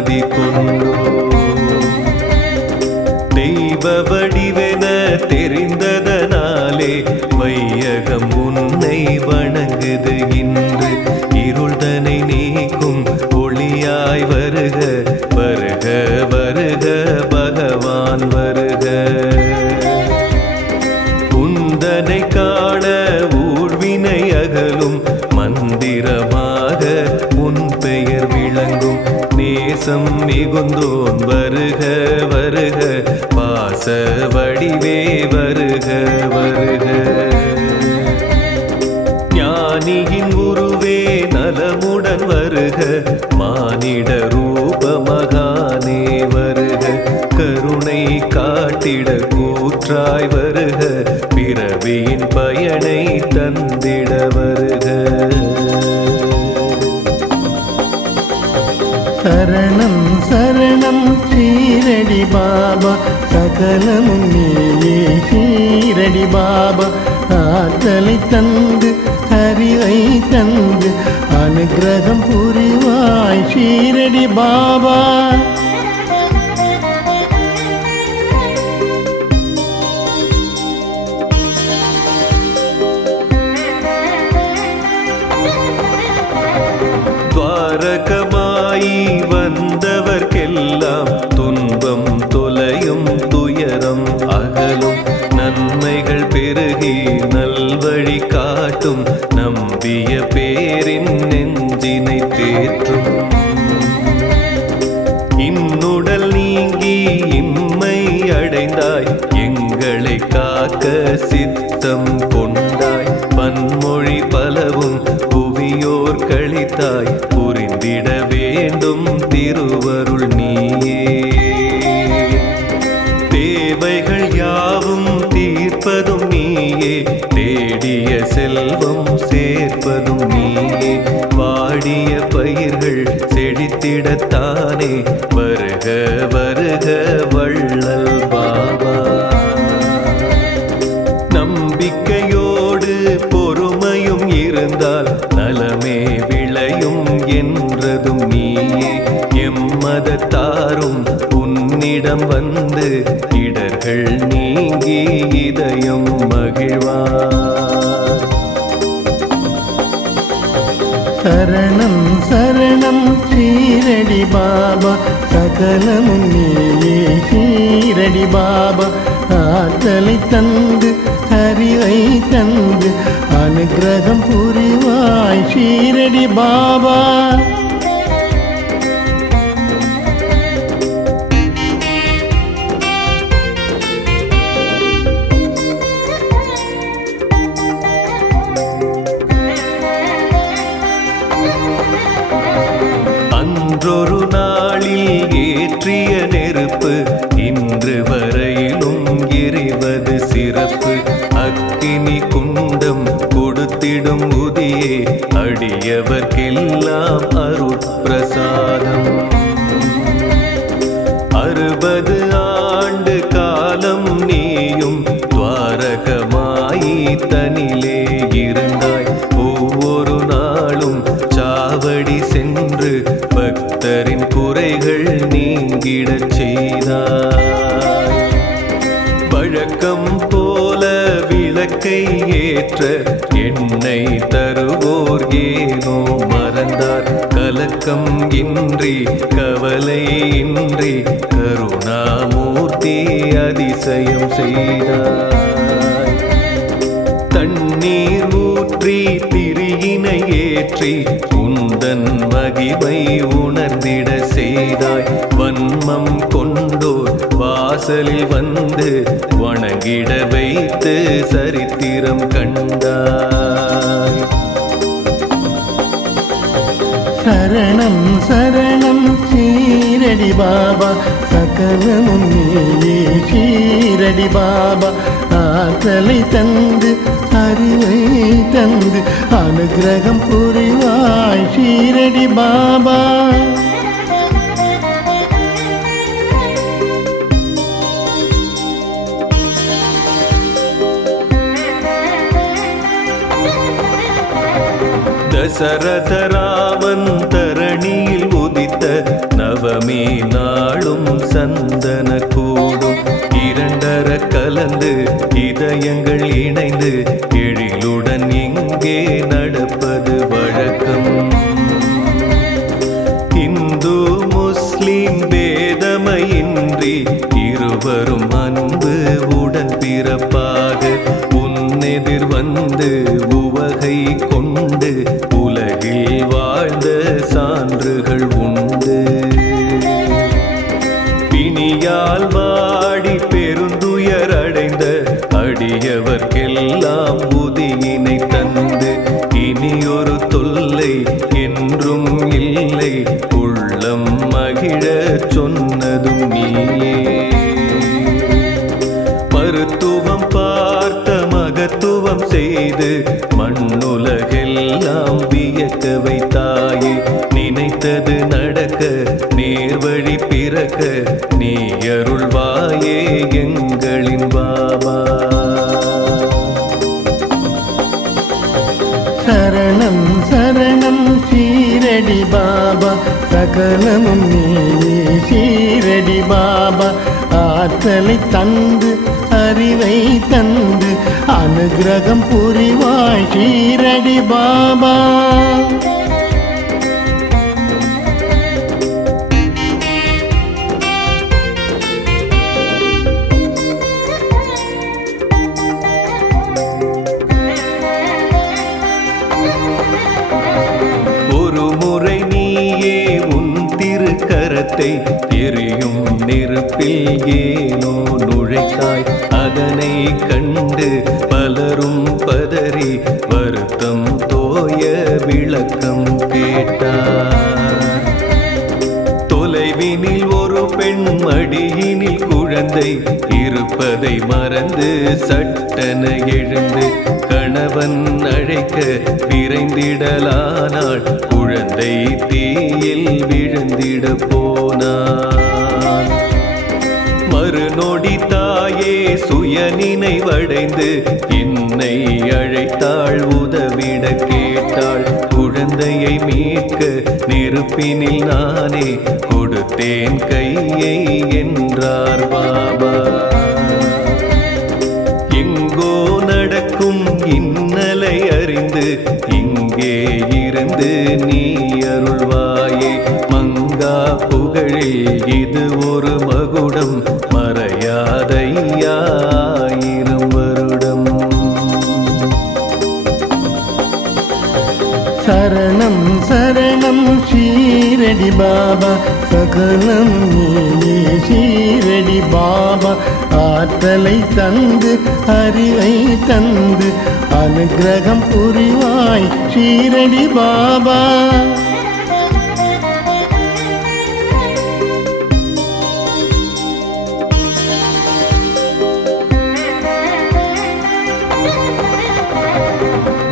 மதி கொண்டோ தெய்வ வடிவென தெரிந்ததனாலே வையகம் உன்னை வணங்குது இன்று இருள்தனை நீக்கும் ஒளியாய் வருக வருக வருக பகவான் வருக உந்தனை காண ஊழ்வினை அகலும் மந்திரமாக உன் பெயர் விளங்கும் நேசம் மிகுந்தோன் வருக வருக பாச வடிவே வருக வருக ஞானியின் உருவே நலமுடன் வருக மானிட ரூப மகானே வருக கருணை காட்டிட கூற்றாய் வருக பிறவியின் பயனை தந்திட வருக சரணம் சரணம் ஷீரடி பாபா சகலமும் நீயே ஷீரடி பாபா ஆற்றலை தந்து அறிவை தந்து அனுகிரகம் புரிவாய் ஷீரடி பாபா துவாரகமாயி வந்தவர்க்கெல்லாம் துன்பம் தொலையும் துயரம் அகலும் நன்மைகள் பெருகி நல்வழி காட்டும் நம்பிய பேரின் நெஞ்சினை தேற்றும் இன்னுடல் நீங்கி இம்மை அடைந்தாய் எங்களை காக்க சித்தம் கொண்டாய் பன்மொழி பலவும் புவியோர் கழித்தாய் புரிந்திட வேண்டும் திருவருள் நீயே தேவைகள் யாவும் தீர்ப்பதும் நீயே தேடிய செல்வம் சேர்ப்பதும் நீயே வாடிய பயிர்கள் செழித்திடத்தானே வருக வருக வள்ளல் பாபா நம்பிக்கையோடு பொறுமையும் இருந்தால் நலமே விளையும் என்றதும் நீயே எம்மதத்தாரும் உன்னிடம் வந்து இடர்கள் நீங்கி இதயம் மகிழ்வார் சரணம் சரணம் ஷீரடி பாபா சகலமும் நீயே ஷீரடி பாபா ஆற்றலை தந்து அறிவை தந்து அனுகிரகம் புரிவாய் ஷீரடி பாபா அன்றொரு நாளில் ஏற்றிய நெருப்பு இன்று வரையிலும் எரிவது சிறப்பு அக்கினி குண்டம் கொடுத்திடும் உதியே அடியவர்க்கெல்லாம் அருட்பிரசாதம் 60 ஆண்டு காலம் நீயும் துவாரகமாயி தனிலே இருந்தாய் ஒவ்வொரு நாளும் சாவடி சென்று பக்தரின் குறைகள் நீங்கிடச் செய்தாய் வழக்கம் போல விளக்கை ஏற்ற எண்ணெய் தருவோர் ஏனோ மறந்தார் கலக்கம் இன்றி கவலை இன்றி கருணாமூர்த்தி அதிசயம் செய்தாய் தண்ணீர் ஊற்றி திரியினை ஏற்றி உந்தன் மகிமை உணர்ந்திட செய்தாய் வன்மம் கொண்டோர் வாசலில் வந்து வணங்கிட வைத்து சரித்திரம் கண்டாய் சரணம் சரணம் ஷீரடி பாபா சகலமும் நீயே ஷீரடி பாபா ஆற்றலை தந்து அறிவை தந்து அனுகிரகம் புரிவாய் ஷீரடி பாபா தசரத ராமன் தரணியில் உதித்த நவ தவமே நாளும் சந்தன கூடும் இரண்டர கலந்து இதயங்கள் இணைந்து எழிலுடன் இங்கே நடப்பது வழக்கம். இந்து முஸ்லிம் பேதமையின்றி இருவரும் அன்பு உடன் பிறப்பாக உன்னெதிர் வந்து உவகை கொண்டு உலகில் வாழ்ந்த சான்றுகள் உண்டு. பிணியால் வாடி பெருந்துயர் அடைந்த அடியவர்க்கெல்லாம் உதியினை தந்து இனியொரு தொல்லை என்றும் இல்லை உள்ளம் மகிழ சொன்னதும் நீயே. மருத்துவம் பார்த்த மகத்துவம் செய்து மண்ணுலகெல்லாம் வியக்க வைத்தாயே. நினைத்தது நடக்க நேர்வழி பிறக்க நீ அருள்வாயே எங்களின் பாபா. சரணம் சரணம் ஷீரடி பாபா சகலமும் நீயே ஷீரடி பாபா. ஆற்றலை தந்து அறிவை தந்து அனுகிரகம் புரிவாய் ஷீரடி பாபா. ஒரு முறை நீயே உன் திருக்கரத்தை எரியும் நெருப்பில் ஏனோ நுழைத்தாய். அதனை கண்டு பலரும் பதறி வருத்தம் தோய விளக்கம் கேட்டார். தொலைவினில் ஒரு பெண் மடியினில் குழந்தை இருப்பதை மறந்து சட்டென எழுந்து கணவன் அழைக்க விரைந்திடலானாள். குழந்தை தீயில் விழுந்திட போனான். மறுநொடி தாயே சுய நினைவடைந்து என்னை அழைத்தாள் உதவிட கேட்டாள். குழந்தையை மீட்க நெருப்பினில் நானே கொடுத்தேன் கையை என்றார் பாபா. எங்கோ நடக்கும் இன்னலை அறிந்து இங்கே இருந்து நீ அருள்வாயே. மங்கா புகழில் இது ஒரு மகுடம் மறையாதையாயிரம் வருடம். சரணம் சரணம் ஷீரடி பாபா சகலம் நீயே ஷீரடி பாபா. ஆற்றலை தந்து அறிவை தந்து அனுகிரகம் புரிவாய் ஷீரடி பாபா.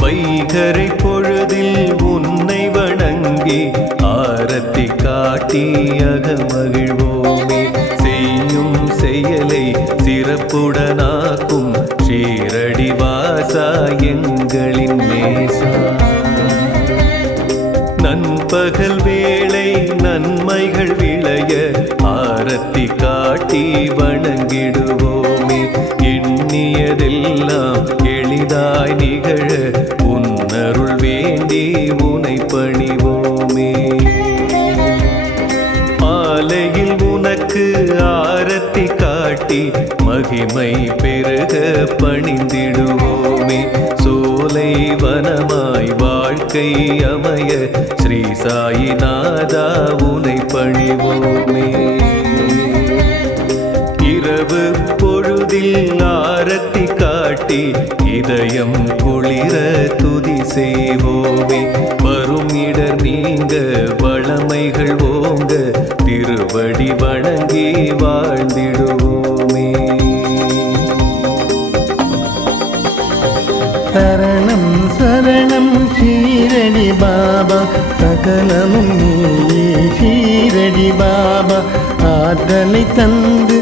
வைகரை பொழுதில் உன்னை வணங்கி ஆரத்தி காட்டி அகமகிழ்வோமே. செய்யும் செயலை சிறப்புடனாக்கும் ஷீரடி வாசா எங்களின் நேசா. நண்பகல் வேளை நன்மைகள் விளைய ஆரத்தி காட்டி வணங்கிடுவோமே. எண்ணியதெல்லாம் எளிதாய் நிகழ உன்னருள் வேண்டி உனை பணிவோமே. மாலையில் உனக்கு ஆரத்தி காட்டி மகிமை பெருக பணிந்திடுவோமே. சோலை வனமாய் வாழ்க்கை அமைய ஸ்ரீ சாயிநாதா உனை பணிவோமே. இரவு பொழுதில் ஆரத்தி காட்டி இதயம் குளிர துதி செய்வோமே. வரும் இடர் நீங்க வளமைகள் ஓங்க திருவடி வணங்கி வாழ்ந்திடுவோமே. சரணம் சரணம் ஷீரடி பாபா சகலமும் நீயே ஷீரடி பாபா. ஆற்றலை தந்து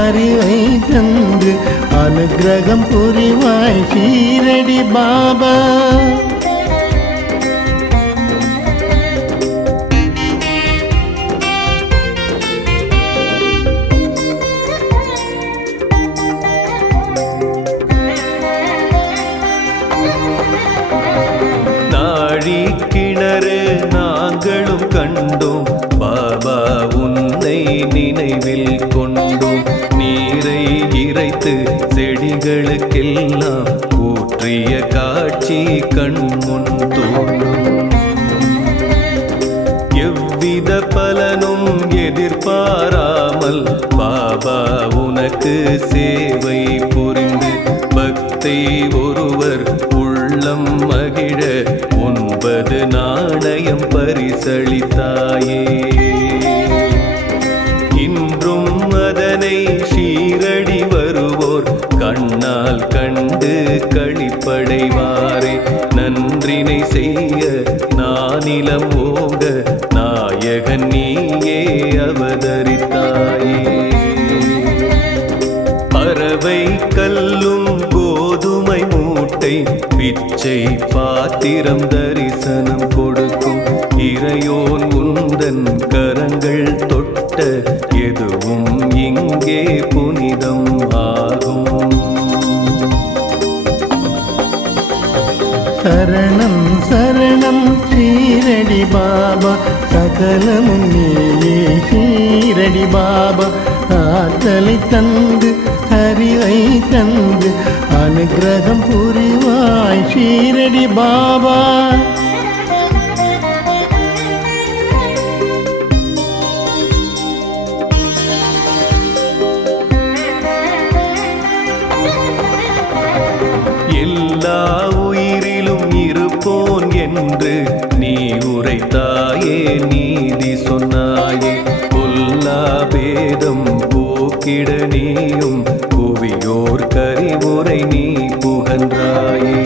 அறிவை தந்து அனுகிரகம் புரிவாய் ஷீரடி பாபா. நினைவில் கொண்டோம். நீரை இறைத்து செடிகளுக்கெல்லாம் ஊற்றிய காட்சி கண்முன் தோன்றும். எவ்வித பலனும் எதிர்பாராமல் பாபா உனக்கு சேவை புரிந்து பக்தை ஒருவர் உள்ளம் மகிழ 9 நாணயம் பரிசளித்தாயே. இன்றும் அதனை ஷீரடி வருவோர் கண்ணால் கண்டு களிப்படைவாரே. நன்றினை செய்ய நானிலம் ஓங்க நாயகன் நீயே அவதரித்தாயே. பறவை கல்லும் கோதுமை மூட்டை பிச்சை பாத்திரம் தரிசனம் கொடுக்கும். இறையோன் உந்தன் கரங்கள் தொட்ட எதுவும் இங்கே புனிதம் ஆகும். சரணம் சரணம் ஷீரடி பாபா, சகலமும் நீயே ஷீரடி பாபா. ஆற்றலை தந்து அறிவை தந்து அனுகிரகம் புரிவாய் ஷீரடி பாபா. எல்லா உயிரிலும் இருப்போன் என்று நீ உரைத்தாயே, நீதி சொன்னாயே. பொல்லா பேதம் போக்கிட நீயும் புவியோர் கரிவுரை நீ புகன்றாயே.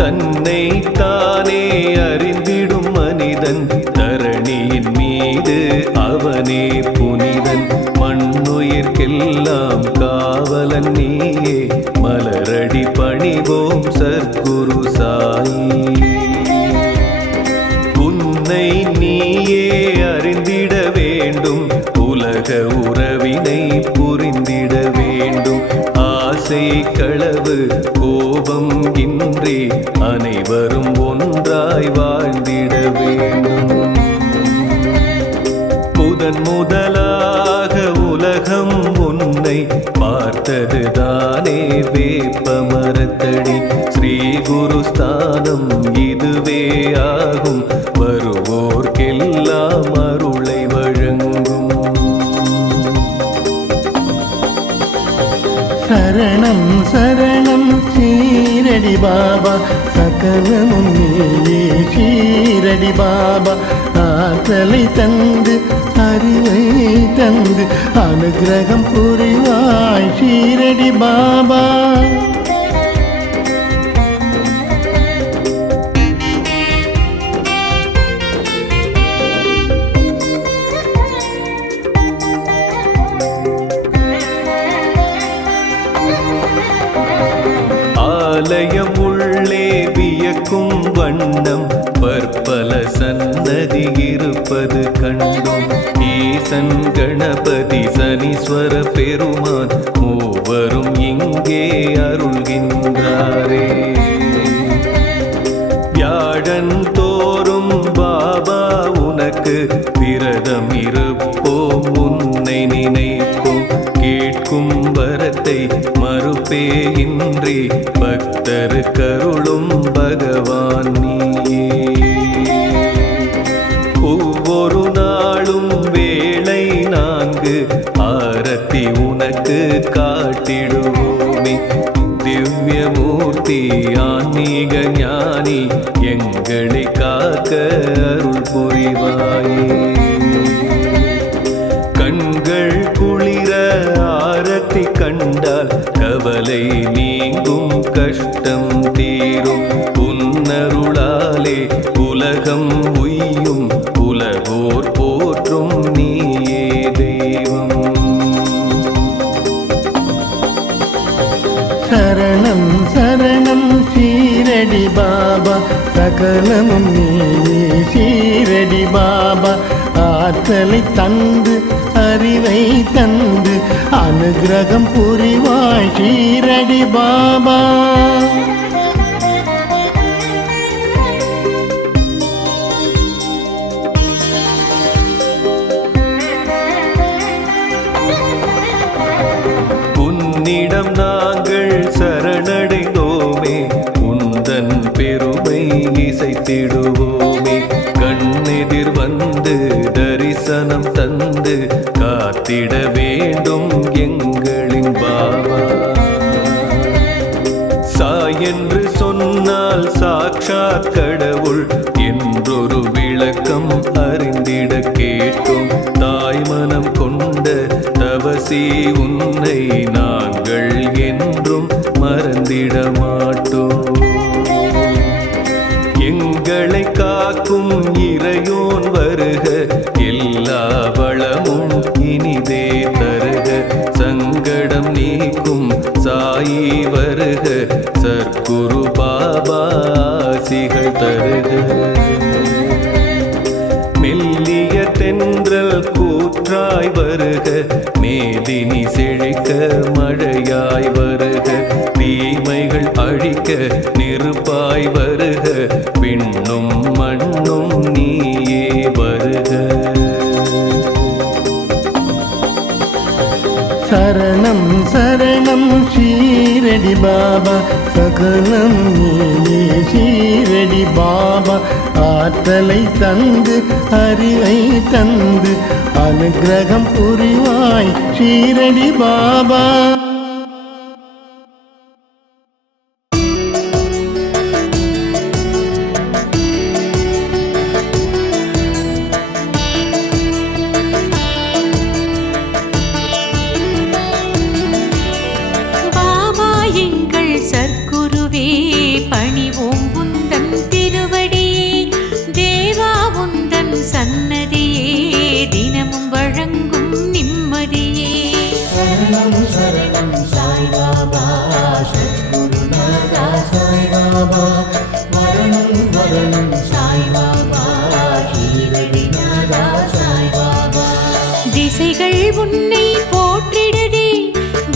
தன்னை தானே அறிந்திடும் மனிதன் தரணியின் மீது அவனே புனிதன். மண்ணுயிர்க்கெல்லாம் காவலன் நீயே, மலரடி பணிவோம் சற்குரு சாயி. உன்னை நீயே அறிந்திட வேண்டும், உலக உறவினை புரிந்திட வேண்டும். ஆசை களவு கோபம் இன்றி அனைவரும் ஒன்றாய் வாழ்ந்திட வேண்டும். முதலாக உலகம் உன்னை பார்த்ததுதானே வேப்ப மரத்தடி. ஸ்ரீ குரு ஸ்தானம் இதுவே ஆகும், வருவோர்க்கெல்லாம் அருளை வழங்கும். சரணம் சரணம் ஷீரடி பாபா, சகலமும் நீயே ஷீரடி பாபா. ஆற்றலை தந்து அறிவை தந்து அனுகிரகம் புரிவாய் ஷீரடி பாபா. ஆலயம் உள்ளே வியக்கும் வண்ணம் பற்பல சன்னதி இருப்பது கண்டோம். ஈசன் கணபதி சனீஸ்வர பெருமான் மூவரும் இங்கே அருள்கின்றாரே. வியாழன் தோறும் பாபா உனக்கு விரதம் இருப்போம், உன்னை நினைப்போம். கேட்கும் வரத்தை மறுப்பே இன்றி பக்தரு கருளும் பகவான் நீயே. ஒவ்வொரு நாளும் வேளை 4 ஆரத்தி உனக்கு காட்டிடுவோமே. திவ்யமூர்த்தி ஆன்மீக ஞானி எங்களை காக்க அருள் புரிவாயே. கண்கள் குளிர ஆரத்தி கண்டால் கவலை நீங்கும், கஷ்டம் தீரும். உன்னருளாலே உலகம் உய்யும், உலகோர் போற்றும் நீயே தெய்வம். சரணம் சரணம் ஷீரடி பாபா, சகலமும் நீயே ஷீரடி பாபா. ஆற்றலை தந்து அறிவை தந்து அனுகிரகம் புரிவாய் ஷீரடி பாபா. கேட்டும் தாய்மனம் கொண்ட தவசி உன்னை நாங்கள் என்றும் மறந்திட மாட்டோம். எங்களை காக்கும் இறையோன் வருக, எல்லா வளமும் இனிதே தருக. சங்கடம் நீக்கும் சாயி வருக, சத்குரு பாபா ஆசிகள் தருக. மெல்லிய தென்றல் கூற்றாய் வருக, மேதினி செழிக்க மழையாய் வருக. தீமைகள் அழிக்க நெருப்பாய் வருக, விண்ணும் மண்ணும் நீயே வருக. சரணம் சரணம் ஷீரடி பாபா, சகலம் நீயே ஷீரடி பாபா. ஆற்றலை தந்து அறிவை தந்து அனுக்கிரகம் புரிவாய் ஷீரடி பாபா. சற்குருவே பணிவோம் உந்தன் திருவடியே, தேவா உந்தன் சன்னதியே தினமும் வழங்கும் நிம்மதியே. சரணம் சரணம் சாய் பாபா, சத்குருநாதா சாய் பாபா. மரணம் மரணம் சாய் பாபா, ஷீரடிநாதா சாய் பாபா. திசைகள் உன்னை போற்றிடுதே,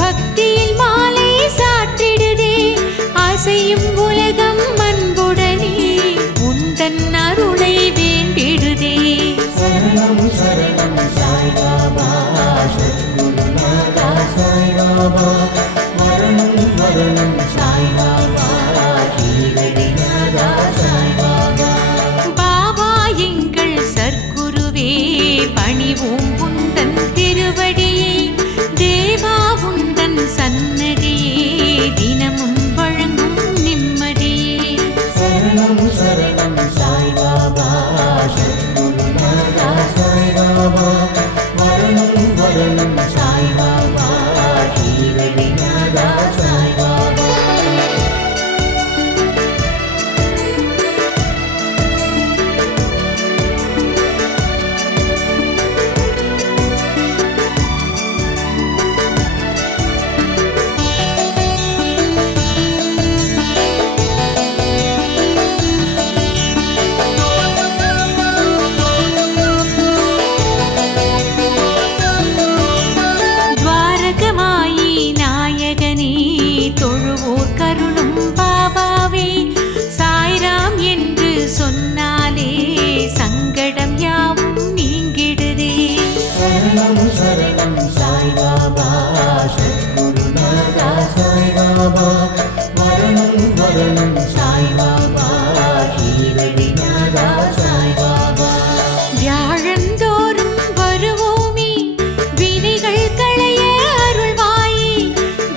பக்தியில் மாலை சாற்றிடுதே. அசையும் உலகம் அன்புடனே உந்தன் அருளை வேண்டிடுதே. சரணம் சரணம் சாய் பாபா, சத்குருநாதா சாய் பாபா. மரணம் மரணம் சாய் பாபா, ஷீரடிநாதா சாய் பாபா. பாபா எங்கள் சற்குருவே பணிவோம் உந்தன் திருவடியே, தேவா உந்தன் சன்னதியே தினமும் வழங்கும் நிம்மதியே. சரணம் சரணம் சாய் பாபா, சத்குருநாதா சாய் பாபா. மரணம் மரணம் சாய் பாபா, ஷீரடிநாதா சாய் பாபா. துவாரகமாயி நாயகனே தொழுவோர் கருளும் பாபாவே, சாய்ராம் என்று சொன்னாலே சங்கடம் யாவும் நீங்கிடுதே. சரணம் சரணம் சாய் பாபா, சத்குருநாதா சாய் பாபா. மரணம் மரணம் சாய் பாபா, ஷீரடிநாதா சாய் பாபா. வியாழந்தோறும் வருவோமே, வினைகள் களைய அருள்வாயே.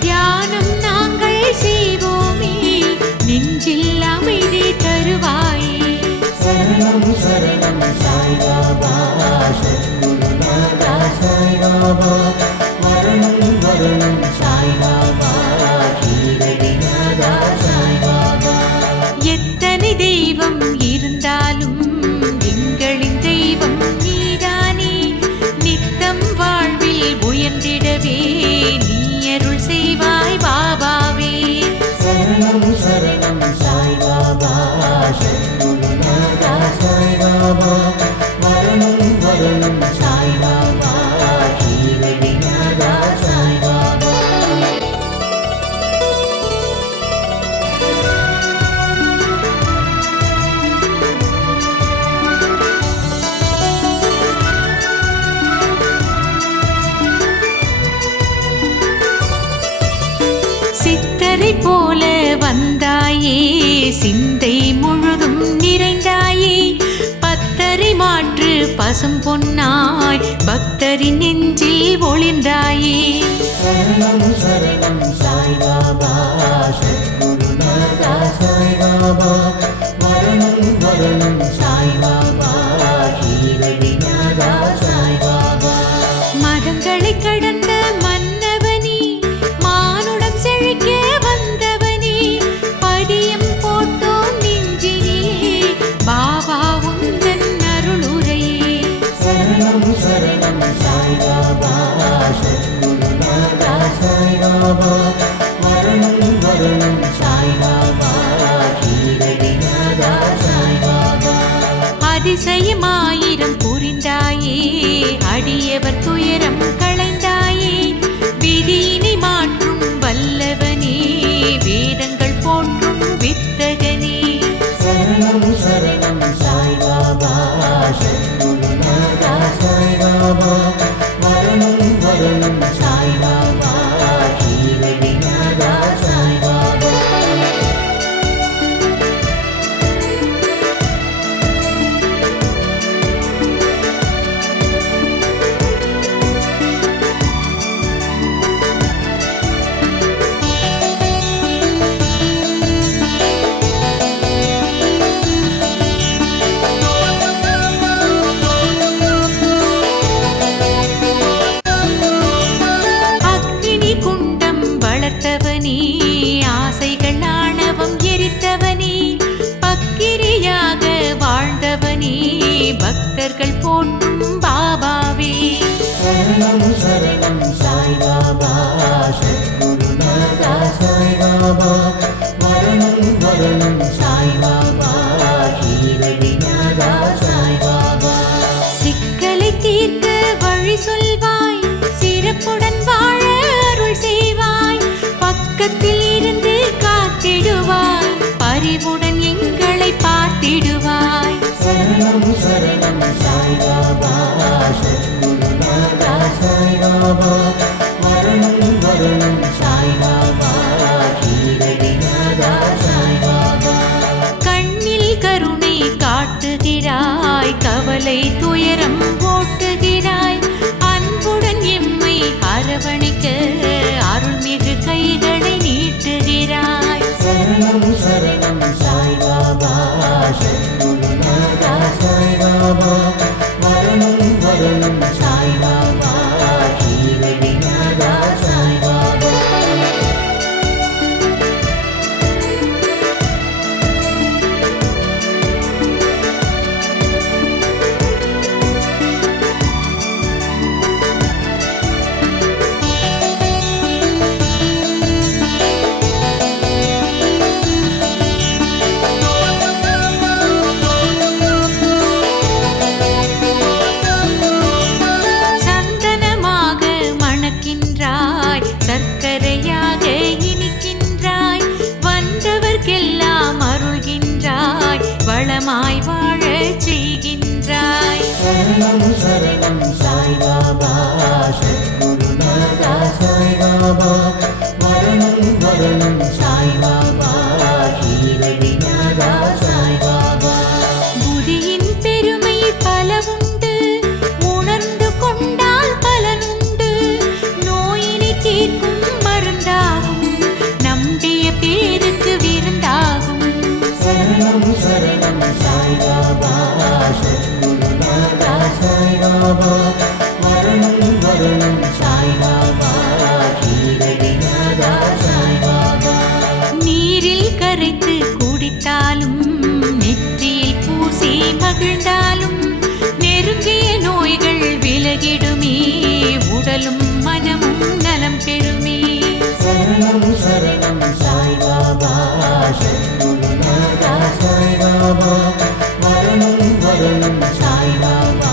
தியானம் நாங்கள் செய்வோமே, நெஞ்சில் அமைதி தருவாயே. சரணம் சரணம் சாய் பாபா, சத்குருநாதா சாய் பாபா. மரணம் மரணம் சாய் பாபா, ஷீரடிநாதா சாய் பாபா. எத்தனை தெய்வம் இருந்தாலும் எங்களின் தெய்வம் நீதானே. நித்தம் வாழ்வில் உயர்ந்திடவே நீ அருள் செய்வாய் பாபாவே. சரணம் சரணம் சாய் பாபா, சத்குருநாதா சாய் பாபா. மரணம் மரணம் சாய் பாபா, ஷீரடிநாதா சாய் பாபா. சித்தரை போல வந்தாயே, சிந்தை முழுதும் நிறைந்தாயே. பத்தரை மாற்று பசும் பொன்னாய் பக்தரின் நெஞ்சில் ஒளிர்ந்தாயே. சரணம் சரணம் சாய் பாபா, சத்குருநாதா சாய் பாபா. மரணம் மரணம் சாய் பாபா, ஷீரடிநாதா சரணம் சரணம் சாய்பாபா சத்குருநாதா சாய்பாபா மரணம் மரணம் சாய்பாபா ஷீரடிநாதா சாய்பாபா அதிசயமாயிரம் புரிந்தாயே அடியவர் துயரம் களைந்தாயே விதியினை மாற்றும் வல்லவனே வேதங்கள் போற்றும் வித்தகனே சரணம் சரணம் சாய்பாபா சத்குருநாதா சாய்பாபா மரணம் மரணம் சாய்பாபா ஷீரடிநாதா சாய்பாபா அக்னி குண்டம் வளர்த்தவனே ஆசைகள் ஆணவம் எரித்தவனே பக்கிரியாக வாழ்ந்தவனே பக்தர்கள் போற்றும் பாபாவே சரணம் சரணம் சாய்பாபா சத்குருநாதா சாய்பாபா மரணம் மரணம் சாய்பாபா ஷீரடிநாதா சாய்பாபா சிக்கலை தீர்க்க வழி சொல்வாய் சிறப்புடன் வாழ அருள் செய்வாய் பக்கத்தில் இருந்து காத்திடுவாய் பரிவுடன் எங்களை பார்த்திடுவாய் சரணம் சரணம் சாய்பாபா சத்குருநாதா சாய்பாபா மரணம் மரணம் சாய்பாபா ஷீரடிநாதா சாய்பாபா கண்ணில் கருணை காட்டுகிறாய் கவலை துயரம் ஓட்டுகிறாய் அன்புடன் எம்மை அரவணைக்க அருள்மிகு கைகளை நீட்டுகிறாய் சரணம் சரணம் சாய்பாபா சத்குருநாதா சாய்பாபா மரணம் மரணம் சாய்பாபா ஷீரடிநாதா சாய்பாபா சந்தனமாக மணக்கின்றாய் சர்க்கரையாக இனிக்கின்றாய் வந்தவர்க்கெல்லாம் அருள்கின்றாய் வளமாய் வாழச் செய்கின்றாய் சரணம் சரணம் சாய்பாபா சத்குருநாதா சாய்பாபா மரணம் மரணம் சாய்பாபா ஷீரடிநாதா சாய்பாபா புதியின் பெருமை பலவுண்டு உணர்ந்து கொண்டால் பலனுண்டு நோயினை தீர்க்கும் மருந்தாகும் நம்பிய பேருக்கு விருந்தாகும் சரணம் சரணம் சாய்பாபா சத்குருநாதா சாய்பாபா மரணம் மரணம் சாய்பாபா ஷீரடிநாதா சாய்பாபா நீரில் கரைத்து குடித்தாலும் நெற்றியில் பூசி மகிழ்ந்தாலும் நெருங்கிய நோய்கள் விலகிடுமே உடலும் மனமும் நலம் பெறுமே சரணம் சரணம் சாய்பாபா சத்குருநாதா சாய்பாபா மரணம் மரணம் சாய்பாபா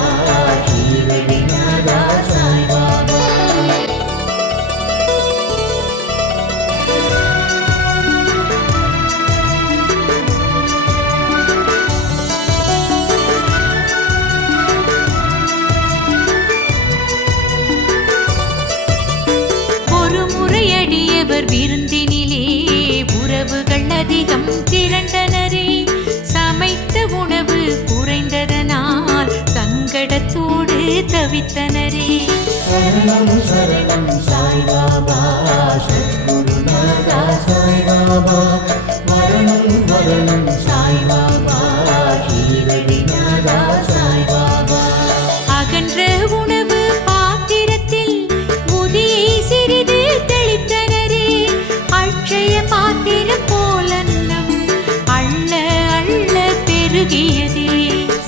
ஷீரடிநாதா சாய்பாபா ஒரு முறையடியவர் விருந்தினிலே உறவுகள் அதிகம் திரண்டனரே சமைத்த உணவு குறைந்ததனால் சங்கடத்தோடு தவித்தனரே சரணம் சரணம் சாய்பாபா சத்குருநாதா சாய்பாபா மரணம் மரணம் சாய்பாபா ஷீரடிநாதா சாய்பாபா அகன்ற உணவு பாத்திரத்தில் முதியை சிறிது தெளித்தனரே அட்சய பாத்திரம் போலன்னம் அள்ள அள்ள பெருகியதே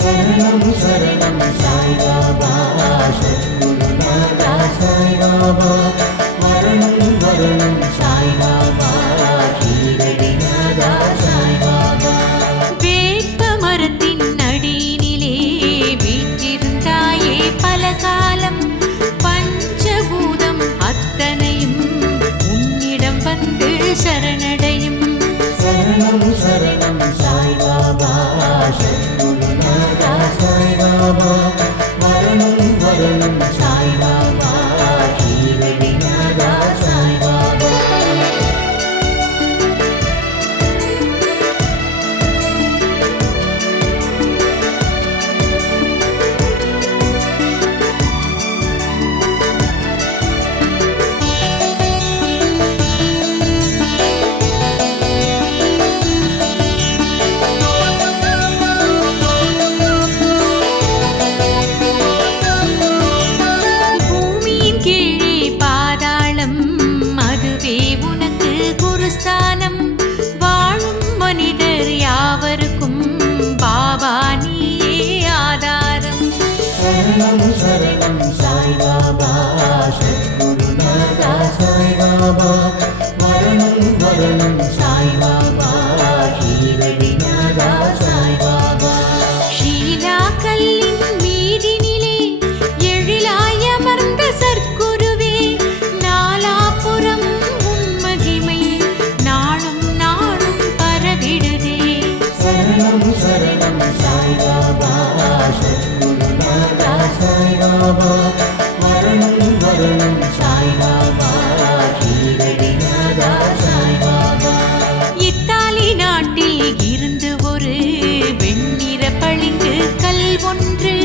சரணம் சரணம் சாய்பாபா சத்குருநாதா சாய்பாபா மரணம் மரணம் சாய்பாபா ஷீரடிநாதா சாய்பாபா வேப்ப மரத்தின் அடியினிலே வீற்றிருந்தாயே பல காலம் பஞ்சபூதம் அத்தனையும் உன்னிடம் வந்து சரணடையும் சரணம் சரணம் சாய்பாபா சத்குருநாதா சாய்பாபா மரணம் மரணம் சாய்பாபா ஷீரடிநாதா சாய்பாபா பூமியின் கீழே பாதாளம் அதுவே உனக்கு குருஸ்தானம் வாழும் மனிதர் யாவருக்கும் பாபா நீயே ஆதாரம் சரணம் சரணம் சாய்பாபா சத்குருநாதா சாய்பாபா மரணம் மரணம் சாய்பாபா ஷீரடிநாதா சாய்பாபா ஷீலா கல்லின் மீதினிலே எழிலாய் அமர்ந்த சற்குருவே நாலாபுரம் உன் மகிமை நாளும் நாளும் பரவிடுதே சரணம் சரணம் சாய்பாபா சத்குருநாதா சாய்பாபா மரணம் மரணம் சாய்பாபா ஷீரடிநாதா சாய்பாபா இத்தாலி நாட்டில் இருந்து ஒரு வெண்ணிற பளிங்கு கல் ஒன்று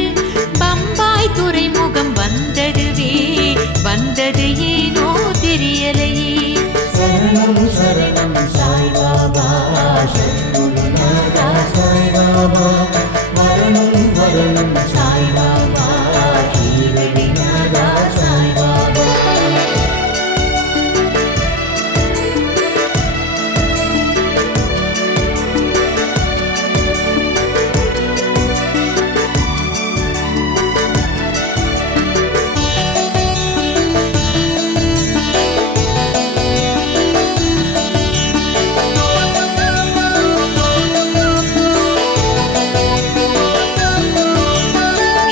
பம்பாய் துறைமுகம் வந்ததுவே வந்தது ஏனோ தெரியலையே சரணம் சரணம் சாய்பாபா சத்குருநாதா சாய்பாபா மரணம் மரணம் சாய்பாபா ஷீரடிநாதா சாய்பாபா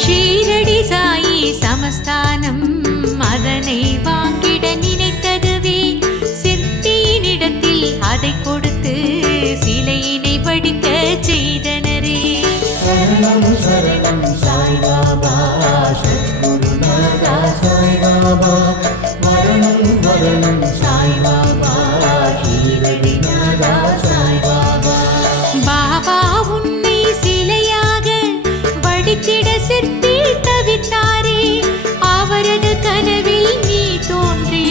ஷீரடி சாயி சமஸ்தானம் அதனை வாங்கிட நினைத்ததுவே சிற்பியினிடத்தில் அதை கொடுத்து சிலையினை வடிக்க செய்தனரே சரணம் சரணம் சாய்பாபா சத்குருநாதா சாய்பாபா மரணம் மரணம் சாய்பாபா ஷீரடிநாதா சாய்பாபா பாபா உன்னை சிலையாக வடித்திட சிற்பி தவித்தாரே அவரது கனவில் நீ தோன்றி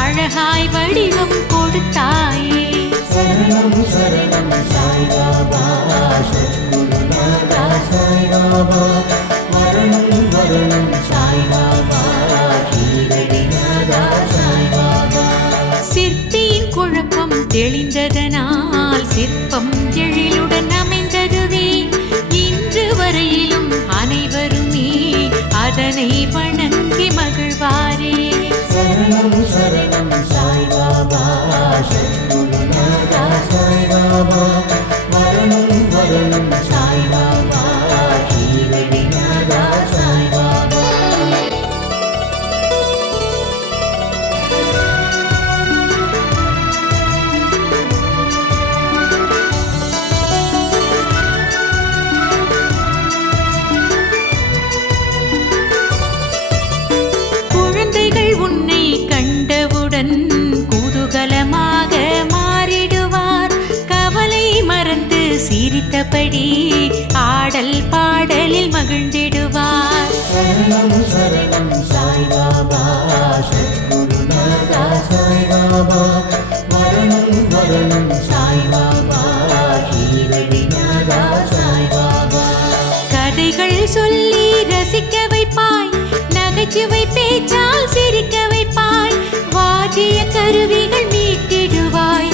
அழகாய் வடிவம் கொடுத்தாயே சரணம் சரணம் சாய்பாபா சத்குருநாதா சாய்பாபா மரணம் மரணம் சாய்பாபா ஷீரடிநாதா சாய்பாபா சிற்பியின் குழப்பம் தெளிந்ததனால் சிற்பம் எழிலுடன் அமைந்ததுவே இன்று வரையிலும் அனைவருமே அதனை வணங்கி மகிழ்வாரே சரணம் சரணம் சாய்பாபா சத்குருநாதா சாய்பாபா மரணம் மரணம் சாய்பாபா ஷீரடிநாதா சாய்பாபா குழந்தைகள் உன்னை கண்டவுடன் குதூகலமாக மாறிடுவார் கவலை மறந்து சிரித்தபடி ஆடல் பாடலில் மகிழ்ந்திடுவார் சரணம் சரணம் சாய்பாபா சத்குருநாதா சாய்பாபா மரணம் மரணம் சாய்பாபா ஷீரடிநாதா சாய்பாபா கதைகள் சொல்லி ரசிக்க வைப்பாய் நகைச்சுவை பேச்சால் சிரிக்க வைப்பாய் வாத்திய கருவிகள் மீட்டிடுவாய்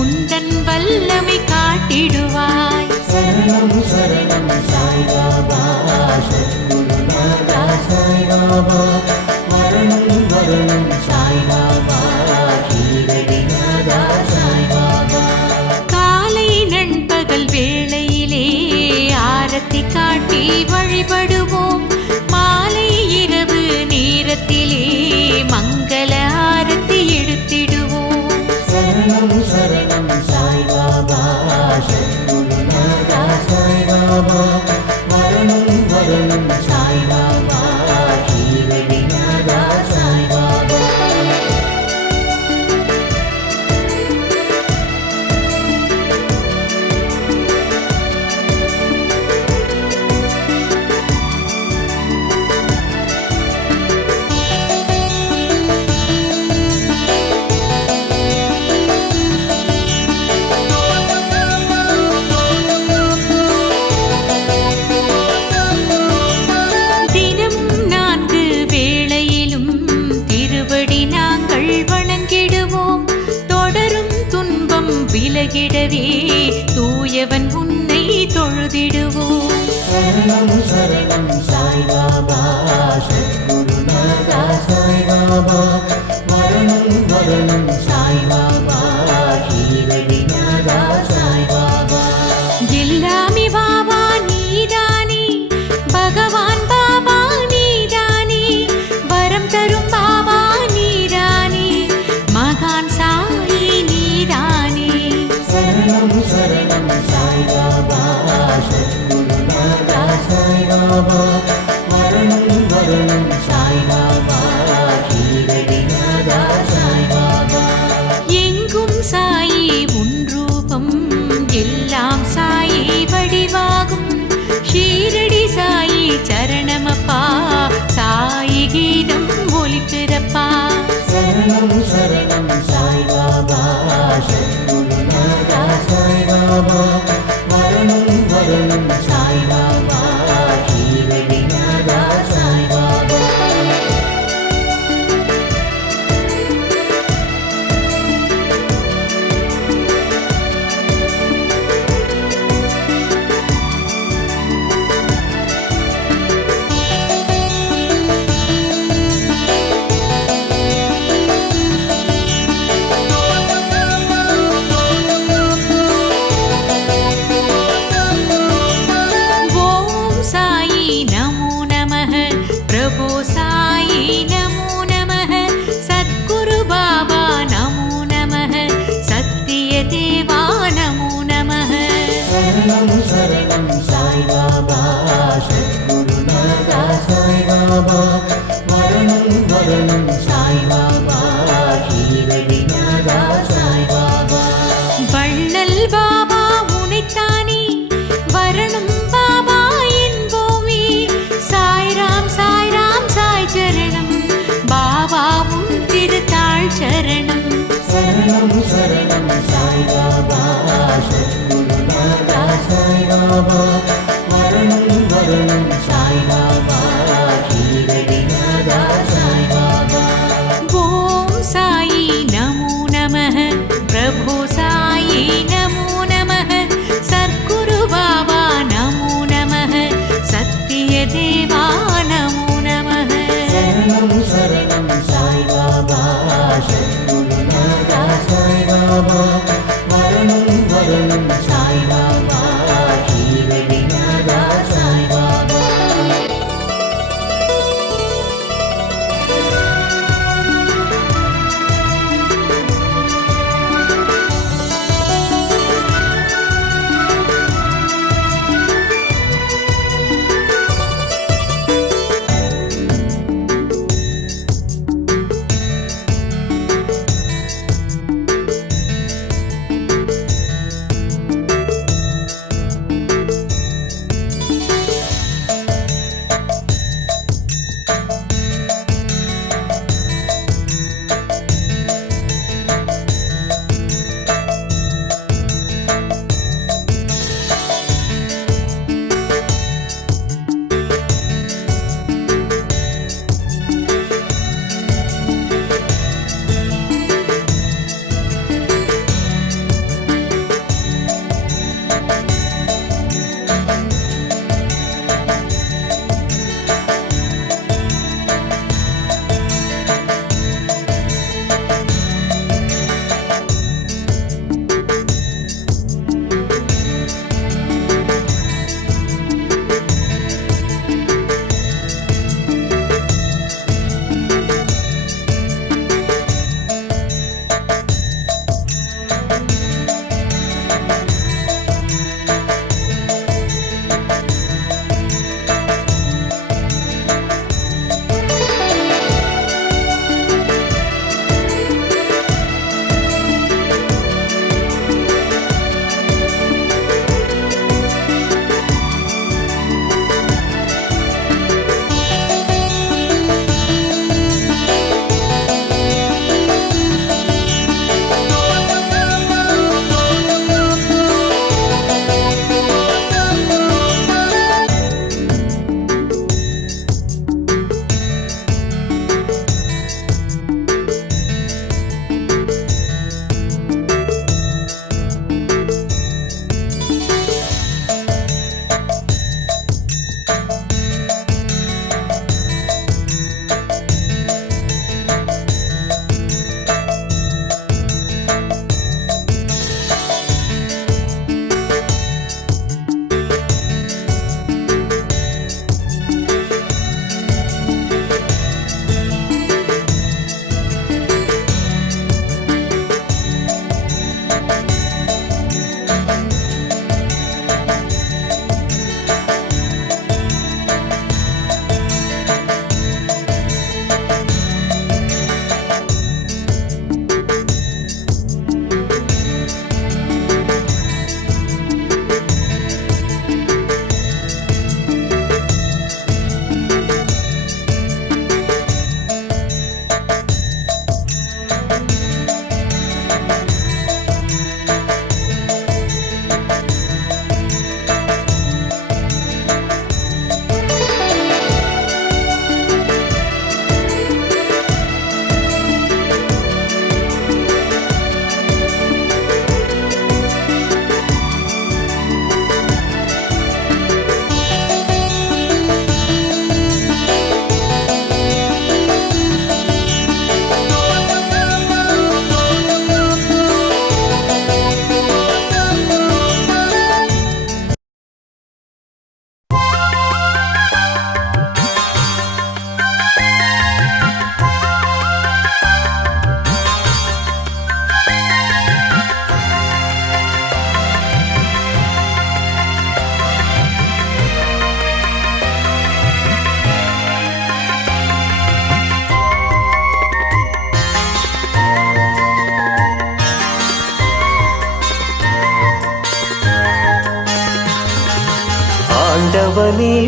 உந்தன் வல்லமை காட்டிடுவாய் சரணம் சரணம் சாய்பாபா சத்குருநாதா சாய்பாபா சாய்பாபா மரணம் மரணம் சாய்பாபா ஷீரடிநாதா சாய்பாபா காலை நண்பகல் வேளையிலே ஆரத்தி காட்டி வழிபடுவோம் மாலை இரவு நேரத்திலே மங்கள ஆரத்தி எடுத்திடுவோம் சரணம் சரணம் சாய்பாபா சத்குருநாதா சாய்பாபா மரணம் மரணம் சாய்பாபா ஷீரடிநாதா சாய்பாபா தினமும் 4 வேளையிலும் திருவடி நாங்கள் வணங்கிடுவோம் தொடரும் துன்பம் விலகிடவே தூயவன் உன்னை தொழுதிடுவோம் சரணம் சரணம் சாய்பாபா சத்குருநாதா சாய்பாபா மரணம் மரணம் சாய்பாபா ஷீரடிநாதா சாய்பாபா எல்லாமே பாபா நீதானே பகவான் பாபா நீதானே வரம் தரும் பாபா நீதானே மகான் சாயி நீதானே சரணம் சரணம் சாய்பாபா சத்குருநாதா சாய்பாபா மரணம் மரணம் சாய்பாபா ஷீரடிநாதா சாய்பாபா எங்கும் சாயி உன் ரூபம் எல்லாம் சாயி வடிவாகும் ஷீரடி சாயி சரணமப்பா சாயி கீதம் ஒலிக்கிறப்பா சரணம் சரணம் சாய்பாபா சத்குருநாதா சாய்பாபா மரணம் மரணம் சாய்பாபா ஷீரடிநாதா சாய்பாபா ஓம் சாயி நமோ நமः பிரபு சாயி நமோ நமः சத்குரு பாபா நமோ நமः சத்திய தேவா நமோ நமः சரணம் சரணம் சாய்பாபா சத்குருநாதா சாய்பாபா மரணம் மரணம் சாய்பாபா ஷீரடிநாதா சாய்பாபா வள்ளல் பாபா உனைத்தானே வரணும் பாபா என்போமே சாய்ராம் சாய்ராம் சாய் சரணம் பாபா உன் திருத்தாள் சரணம் சரணம் சரணம் சாய்பாபா சத்குருநாதா சாய்பாபா மரணம் மரணம் சாய்பாபா ஷீரடிநாதா சாய்பாபா ஓம் சாயி நமோ நமः பிரபு சாயி நமோ நமः சத்குரு பாபா நமோ நமः சத்திய தேவா நமோ நமः சரணம் சரணம் சாய்பாபா சத்குருநாதா சாய்பாபா மரணம் மரணம் சாய்பாபா ஷீரடிநாதா சாய்பாபா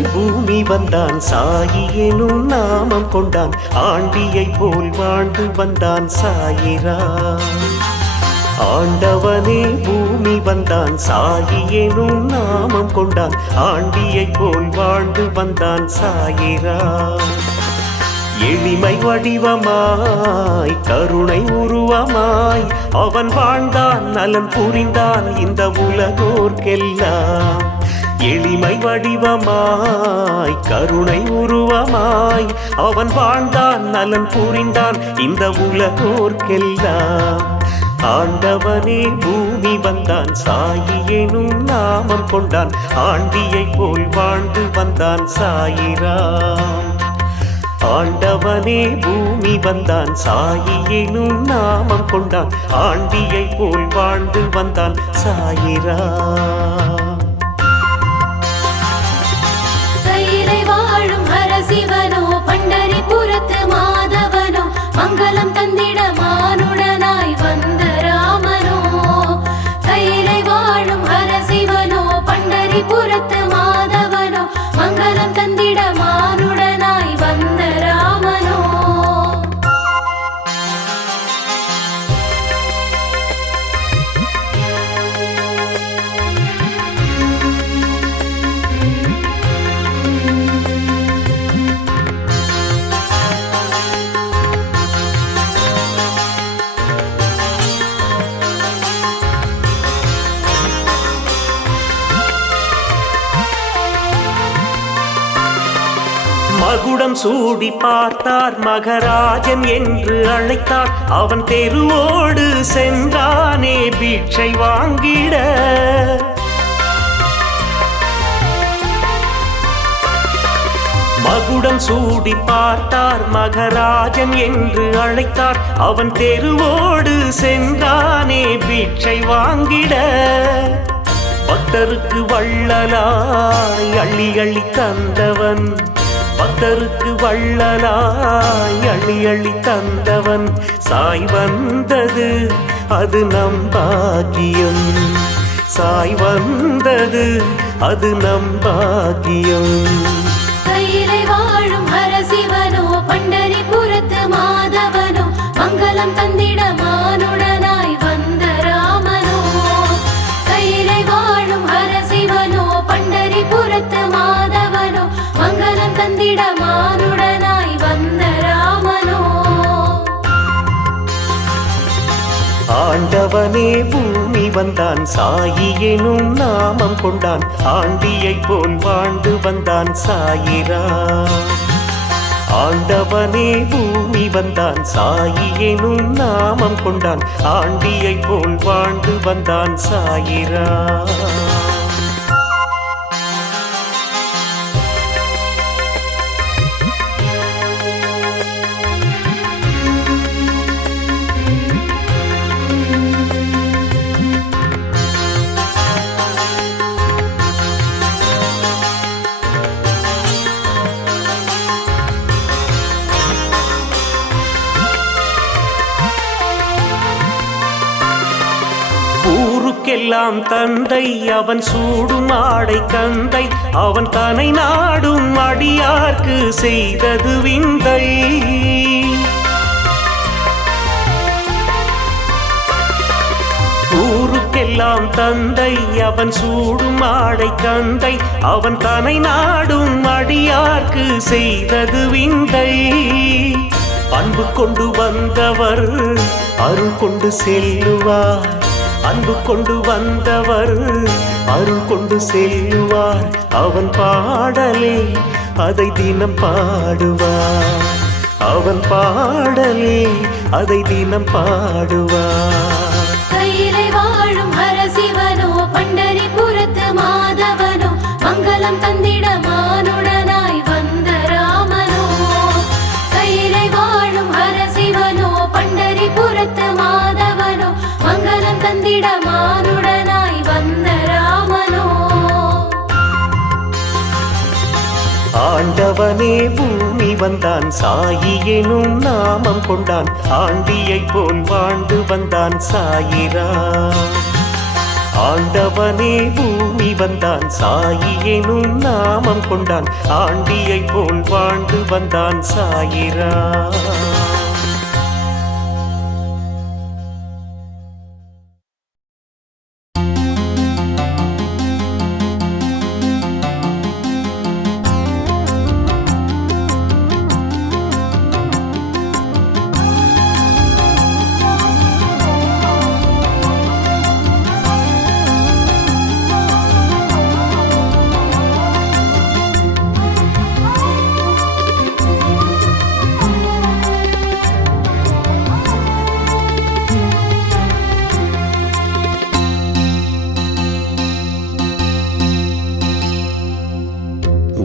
பூமி வந்தான் சாயி எனும் நாமம் கொண்டான் ஆண்டியை போல் வாழ்ந்து வந்தான் சாயிரா ஆண்டவனே பூமி வந்தான் சாயி எனும் நாமம் கொண்டான் ஆண்டியை போல் வாழ்ந்து வந்தான் சாயிரா எளிமை வடிவமாய் கருணை உருவமாய் அவன் வாழ்ந்தான் நலன் புரிந்தான் இந்த உலகோர்க்கெல்லாம் எளிமை வடிவமாய் கருணை உருவமாய் அவன் வாழ்ந்தான் நலன் புரிந்தான் இந்த உலகோர்க்கெல்லாம் ஆண்டவனே பூமி வந்தான் சாயி எனும் நாமம் கொண்டான் ஆண்டியை போல் வாழ்ந்து வந்தான் சாயிராம் ஆண்டவனே பூமி வந்தான் சாயி எனும் நாமம் கொண்டான் ஆண்டியை போல் வாழ்ந்து வந்தான் சாயிராம் கையிலை வாழும் ஹரசிவனோ பண்டரிபுரத்து மாதவனோ மங்களம் தந்திட மானுடனாய் வந்த ராமனோ கையிலை வாழும் ஹரசிவனோ பண்டரிபுரத்து மாதவனோ மங்களம் தந்திட மானுடனாய் வந்த ராமனோ மகுடம் சூடி பார்த்தார் மகராஜன் என்று அழைத்தார் அவன் தெருவோடு சென்றானே பிட்சை வாங்கிட மகுடம் சூடி பார்த்தார் மகராஜன் என்று அழைத்தார் அவன் தெருவோடு சென்றானே பிட்சை வாங்கிட பக்தருக்கு வள்ளலாய் அள்ளி அள்ளி தந்தவன் பக்தருக்கு வள்ளலாய் அள்ளி அள்ளி தந்தவன் சாய் வந்தது அது நம் பாக்கியம் சாய் வந்தது அது நம் பாக்கியம் கையிலை வாழும் ஹரசிவனோ பண்டரிபுரத்து மாதவனோ மங்களம் தந்திட மானுடனாய் வந்த ராமனோ கையிலை வாழும் ஹரசிவனோ பண்டரிபுரத்து மாதவனோ மங்களம் தந்திட மானுடனாய் வந்த ராமனோ ஆண்டவனே பூமி வந்தான் சாயி எனும் நாமம் கொண்டான் ஆண்டியை போல் வாழ்ந்து வந்தான் சாயிரா ஆண்டவனே பூமி வந்தான் சாயி எனும் நாமம் கொண்டான் ஆண்டியை போல் வாழ்ந்து வந்தான் சாயிரா ஊருக்கெல்லாம் தந்தை அவன் சூடும் ஆடை கந்தை அவன் தனை நாடும் அடியார்க்கு செய்தது விந்தை ஊருக்கெல்லாம் தந்தை அவன் சூடும் ஆடை கந்தை அவன் தனை நாடும் அடியார்க்கு செய்தது விந்தை அன்பு கொண்டு வந்தவர் அருள் கொண்டு செல்லுவார் அன்பு கொண்டு வந்தவர் அருள் கொண்டு செல்லுவார் அவன் பாடலே அதை தினம் பாடுவார் அவன் பாடலே அதை தினம் பாடுவார் கையிலை வாழும் ஹரசிவனோ பண்டரிபுரத்து மாதவனோ மங்களம் தந்திட மானுடனாய் வந்த ராமனோ கையிலை வாழும் ஹரசிவனோ பண்டரிபுரத்து மாதவனோ மங்களம் தந்திட மானுடனாய் வந்த ராமனோ ஆண்டவனே பூமி வந்தான் சாயி எனும் நாமம் கொண்டான் ஆண்டியை போல் வாழ்ந்து வந்தான் சாயிரா ஆண்டவனே பூமி வந்தான் சாயி எனும் நாமம் கொண்டான் ஆண்டியை போல் வாழ்ந்து வந்தான் சாயிரா.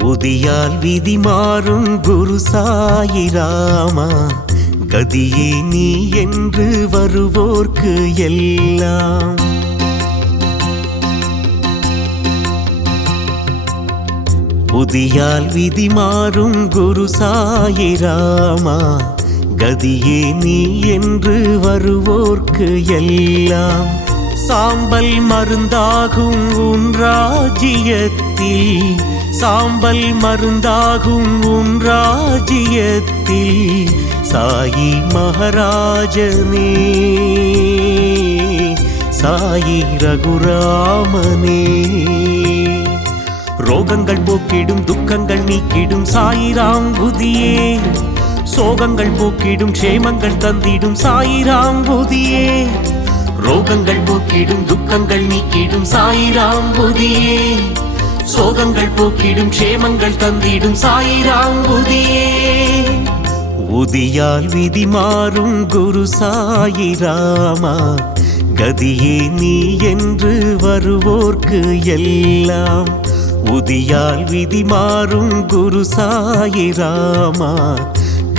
உதியால் விதி மாறும் குரு சாயிராமா கதியே நீ என்று வருவோர்க்கு எல்லாம். உதியால் விதி மாறும் குரு சாயிராமா கதியே நீ என்று வருவோர்க்கு எல்லாம். சாம்பல் மருந்தாகும் உன் ராஜ்யத்தில் சாம்பல் மருந்தாகும் உன் ராஜ்யத்தில் சாயி மகாராஜனே சாயி ரகுராமனே. ரோகங்கள் போக்கிடும் துக்கங்கள் நீக்கிடும் சாயிராம் புதியே சோகங்கள் போக்கிடும் க்ஷேமங்கள் தந்திடும் சாயிராம் புதியே. ரோகங்கள் போக்கிடும் துக்கங்கள் நீக்கிடும் சாயிராம் புதியே சோகங்கள் போக்கிடும் க்ஷேமங்கள் தந்திடும் சாயிராம் புதியே. உதியால் விதி மாறும் குரு சாயிராமா கதியே நீ என்று வருவோர்க்கு எல்லாம். உதியால் விதி மாறும் குரு சாயிராமா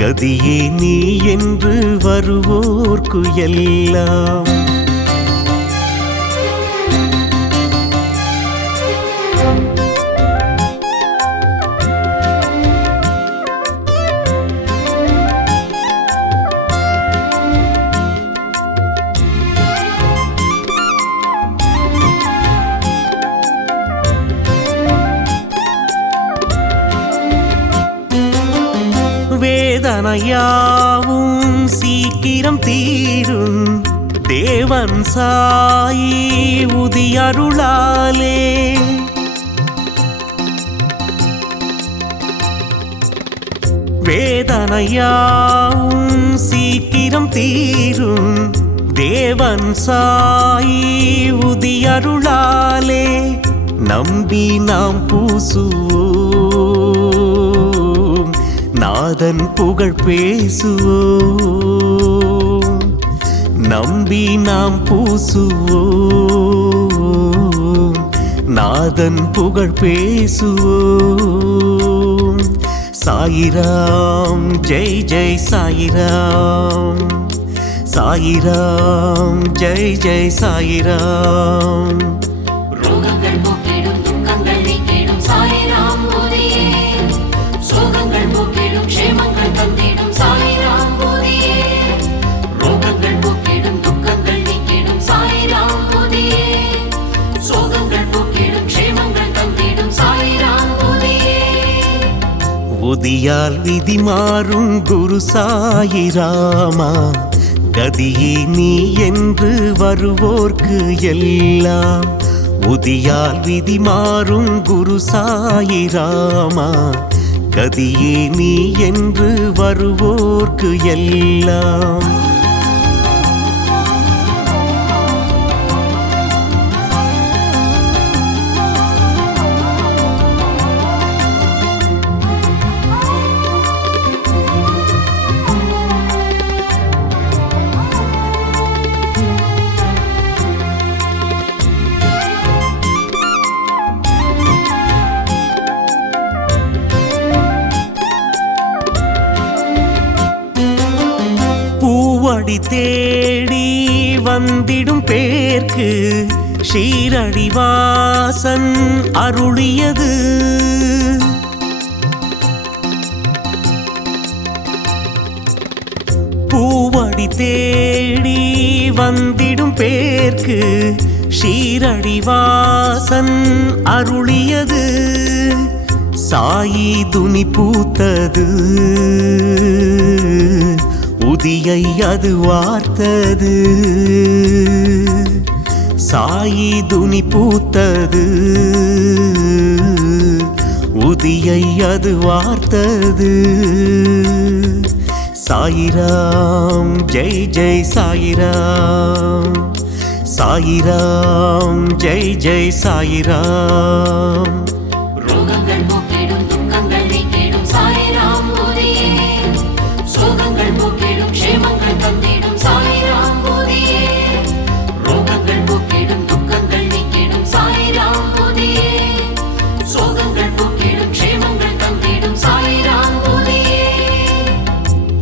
கதியே நீ என்று வருவோர்க்கு எல்லாம். வேதனையாவும் சீக்கிரம் தீரும் தேவன் சாயி உதியருளாலே. வேதனையாவும் சீக்கிரம் தீரும் தேவன் சாயி உதியருளாலே. நம்பி நாம் பூசுவோம் நாதன் புகழ் பேசுவோம். நம்பி நாம் பூசுவோம் நாதன் புகழ் பேசுவோம். சாயிராம் ஜெய் ஜெய் சாயிராம் சாயிராம் ஜெய் ஜெய் சாயிராம். ரோகங்கள் போக்கிடும் துக்கங்கள் நீக்கிடும் சாயிராம் புதியே சோகங்கள் போக்கிடும் க்ஷேமங்கள் தந்திடும் சாயிராம் புதியே. ரோகங்கள் போக்கிடும் துக்கங்கள் நீக்கிடும் சாயிராம் புதியே சோகங்கள் போக்கிடும் க்ஷேமங்கள் தந்திடும் சாயிராம் புதியே. உதியால் விதி மாறும் குரு சாயிராமா கதியே நீ என்று வருவோர்க்கு எல்லாம். உதியால் விதி மாறும் குரு சாயிராமா கதியே நீ என்று வருவோர்க்கு எல்லாம். பூவடி தேடி வந்திடும் பேர்க்கு ஷீரடிவாசன் அருளியது. பூவடி தேடி வந்திடும் பேர்க்கு ஷீரடிவாசன் அருளியது சாயி துணி பூத்தது உதியை அது வார்த்தது சாயி துணி பூத்தது உதியை அது வார்த்தது சாயிராம் ஜெய் ஜெய் சாயிராம் சாயிராம் ஜெய் ஜெய் சாயிராம் ரோகங்கள் போக்கிடும் துக்கங்கள் நீக்கிடும் சாயிராம் போதியே சோகங்கள் போக்கிடும் க்ஷேமங்கள் தந்திடும் சாயிராம் போதியே ரோகங்கள் போக்கிடும் துக்கங்கள் நீக்கிடும் சாயிராம் போதியே சோகங்கள் போக்கிடும் க்ஷேமங்கள் தந்திடும் சாயிராம் போதியே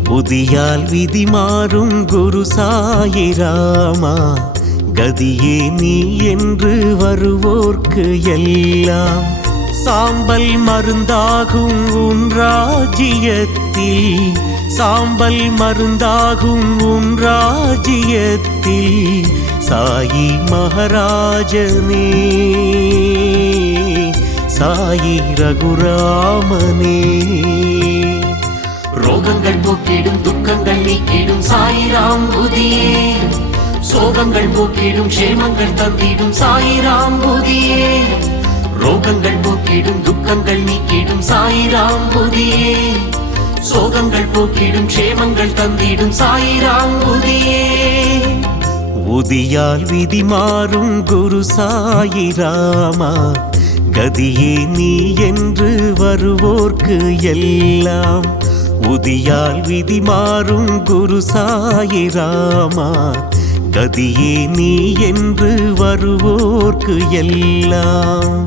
புதியால் விதி மாறும் குரு சாயிராமா கதியே நீ என்று வருவோர்க்கு எல்லாம் சாம்பல் மருந்தாகும் உன் ராஜ்யத்தில் சாம்பல் மருந்தாகும் உன் ராஜ்யத்தில் சாயி மகாராஜனே சாயி ரகுராமனே ரோகங்கள் போக்கிடும் துக்கங்கள் நீக்கிடும் சாயிராம் புதியே சோகங்கள் போக்கிடும் க்ஷேமங்கள் தந்திடும் சாயிராம் புதியே ரோகங்கள் போக்கிடும் துக்கங்கள் நீக்கிடும் சாயிராம் புதியே சோகங்கள் போக்கிடும் க்ஷேமங்கள் தந்திடும் சாயிராம் புதியே உதியால் விதி மாறும் குரு சாயிராமா கதியே நீ என்று வருவோர்க்கு எல்லாம் உதியால் விதி மாறும் குரு சாயிராமா கதியே நீ என்று வருவோர்க்கு எல்லாம்